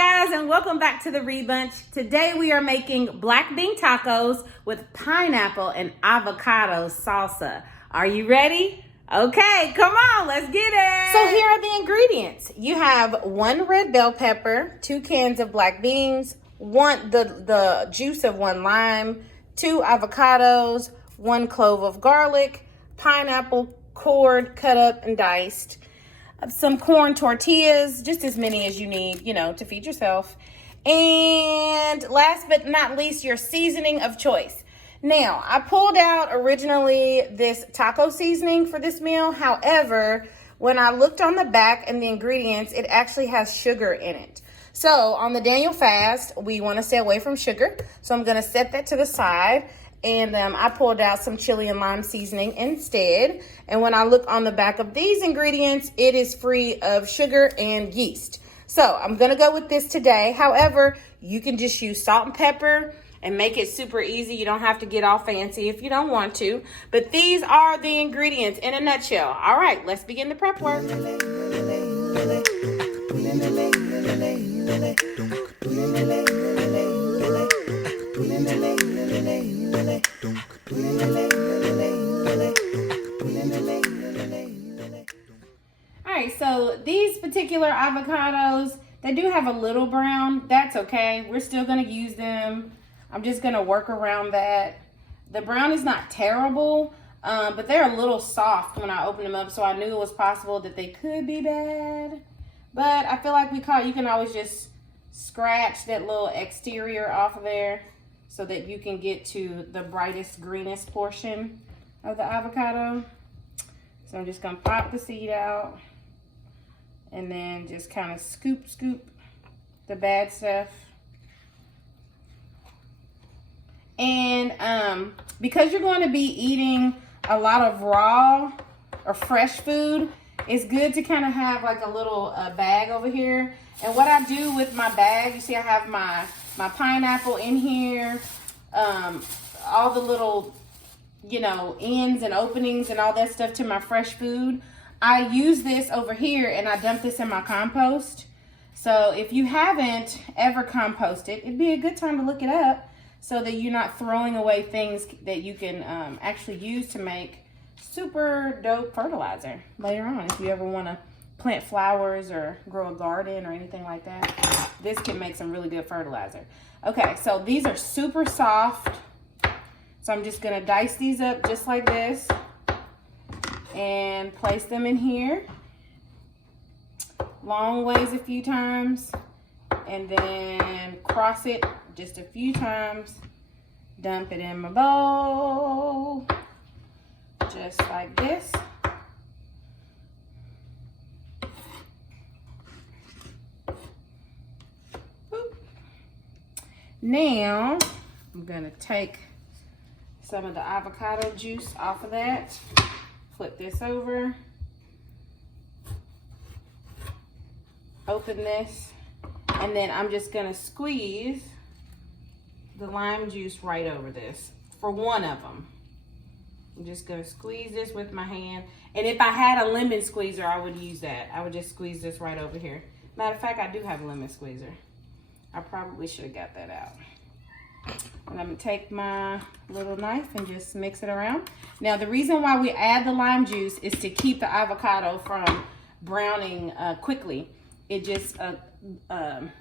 guys, and welcome back to the Rebunch. Today we are making black bean tacos with pineapple and avocado salsa. Are you ready? Okay, come on, let's get it. So here are the ingredients. You have 1 red bell pepper, 2 cans of black beans, the juice of 1 lime, 2 avocados, 1 clove of garlic, pineapple cored, cut up and diced, some corn tortillas, just as many as you need, to feed yourself. And last but not least, your seasoning of choice. Now, I pulled out originally this taco seasoning for this meal. However, when I looked on the back and the ingredients, it actually has sugar in it. So on the Daniel fast, we want to stay away from sugar. So I'm going to set that to the side. And I pulled out some chili and lime seasoning instead. And when I look on the back of these ingredients, it is free of sugar and yeast. So I'm gonna go with this today. However, you can just use salt and pepper and make it super easy. You don't have to get all fancy if you don't want to. But these are the ingredients in a nutshell. All right, let's begin the prep work. All right, so these particular avocados, they do have a little brown. That's okay. We're still going to use them. I'm just going to work around that. The brown is not terrible, but they're a little soft when I open them up, so I knew it was possible that they could be bad. But I feel like you can always just scratch that little exterior off of there so that you can get to the brightest, greenest portion of the avocado. So I'm just gonna pop the seed out and then just kind of scoop the bad stuff. And because you're going to be eating a lot of raw or fresh food, it's good to kind of have like a little bag over here. And what I do with my bag, you see I have my pineapple in here, all the little, ends and openings and all that stuff to my fresh food. I use this over here and I dump this in my compost. So if you haven't ever composted, it'd be a good time to look it up so that you're not throwing away things that you can actually use to make super dope fertilizer later on. If you ever want to plant flowers or grow a garden or anything like that, this can make some really good fertilizer. Okay, so these are super soft. So I'm just gonna dice these up just like this and place them in here. Long ways a few times and then cross it just a few times. Dump it in my bowl, just like this. Now, I'm gonna take some of the avocado juice off of that, flip this over, open this, and then I'm just gonna squeeze the lime juice right over this for one of them. I'm just gonna squeeze this with my hand. And if I had a lemon squeezer, I would use that. I would just squeeze this right over here. Matter of fact, I do have a lemon squeezer. I probably should have got that out. And I'm gonna take my little knife and just mix it around. Now, the reason why we add the lime juice is to keep the avocado from browning quickly. It just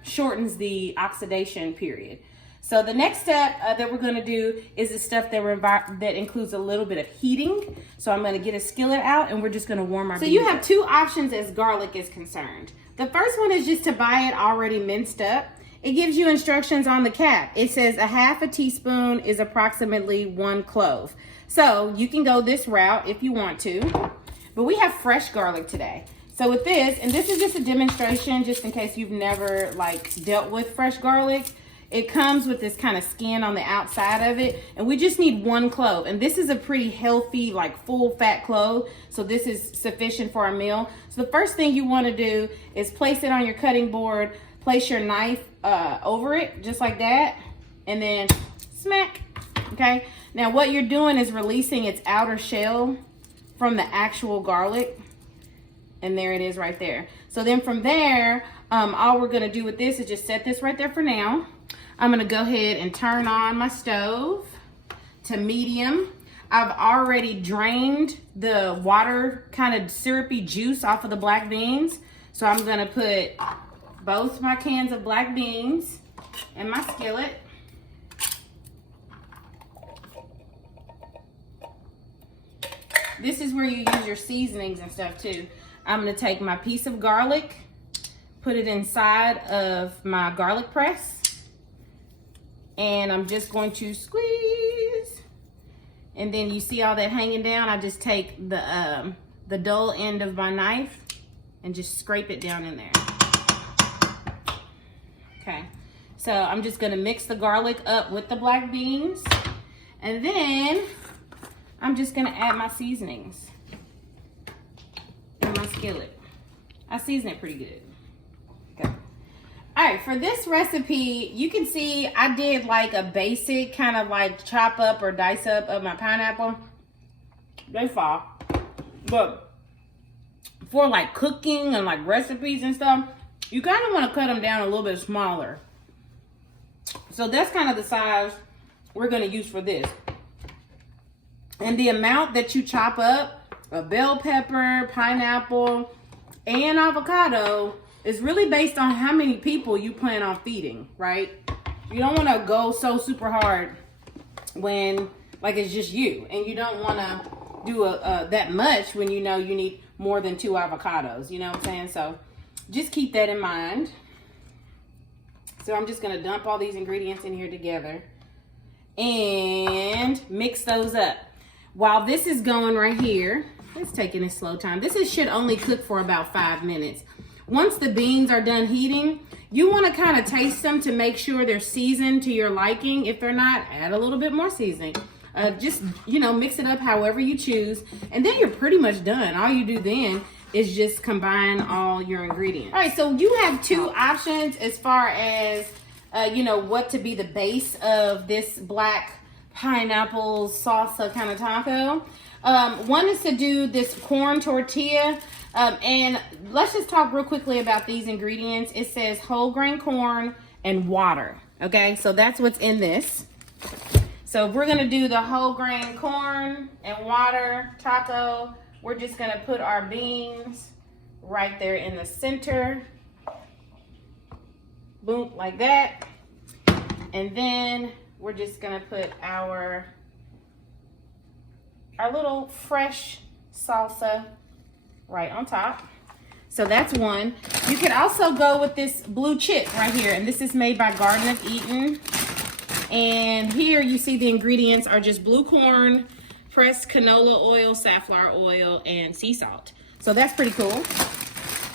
shortens the oxidation period. So the next step that we're gonna do is the stuff that includes a little bit of heating. So I'm gonna get a skillet out and we're just gonna warm our beans. So you have 2 options as garlic is concerned. The first one is just to buy it already minced up. It gives you instructions on the cap. It says 1/2 teaspoon is approximately 1 clove. So you can go this route if you want to, but we have fresh garlic today. So with this, and this is just a demonstration just in case you've never dealt with fresh garlic, it comes with this kind of skin on the outside of it, and we just need 1 clove. And this is a pretty healthy, full fat clove, so this is sufficient for a meal. So the first thing you want to do is place it on your cutting board, place your knife over it, just like that, and then smack, okay? Now what you're doing is releasing its outer shell from the actual garlic, and there it is right there. So then from there, All we're gonna do with this is just set this right there for now. I'm gonna go ahead and turn on my stove to medium. I've already drained the water, kind of syrupy juice off of the black beans. So I'm gonna put both my cans of black beans in my skillet. This is where you use your seasonings and stuff too. I'm gonna take my piece of garlic, put it inside of my garlic press, and I'm just going to squeeze. And then you see all that hanging down? I just take the dull end of my knife and just scrape it down in there. Okay, so I'm just gonna mix the garlic up with the black beans, and then I'm just gonna add my seasonings in my skillet. I season it pretty good. Okay. All right, for this recipe, you can see I did like a basic kind of like chop up or dice up of my pineapple. They fall. But for like cooking and like recipes and stuff, you kind of want to cut them down a little bit smaller. So that's kind of the size we're gonna use for this. And the amount that you chop up a bell pepper, pineapple, and avocado is really based on how many people you plan on feeding, right? You don't want to go so super hard when like it's just you, and you don't want to do that much when you know you need more than 2 avocados, you know what I'm saying? So just keep that in mind. So I'm just gonna dump all these ingredients in here together and mix those up. While this is going right here, it's taking a slow time. This should only cook for about 5 minutes. Once the beans are done heating, you want to kind of taste them to make sure they're seasoned to your liking. If they're not, add a little bit more seasoning. Just, you know, mix it up however you choose. And then you're pretty much done. All you do then is just combine all your ingredients. All right, so you have 2 options as far as, you know, what to be the base of this black pineapple salsa kind of taco. One is to do this corn tortilla. And let's just talk real quickly about these ingredients. It says whole grain corn and water. Okay, so that's what's in this. So if we're gonna do the whole grain corn and water taco, we're just gonna put our beans right there in the center. Boom, like that. And then we're just gonna put our little fresh salsa right on top. So that's one. You can also go with this blue chip right here, and this is made by Garden of Eden. And here you see the ingredients are just blue corn, pressed canola oil, safflower oil, and sea salt. So that's pretty cool.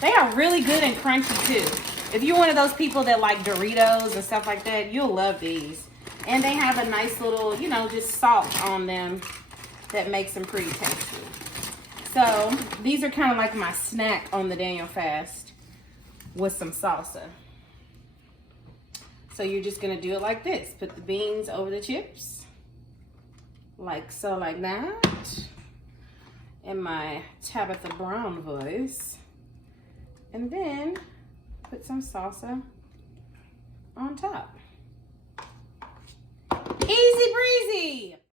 They are really good and crunchy too. If you're one of those people that like Doritos and stuff like that, you'll love these. And they have a nice little, you know, just salt on them that makes them pretty tasty. So these are kind of like my snack on the Daniel fast with some salsa. So you're just gonna do it like this. Put the beans over the chips, like so, like that, in my Tabitha Brown voice. And then put some salsa on top. Easy breezy.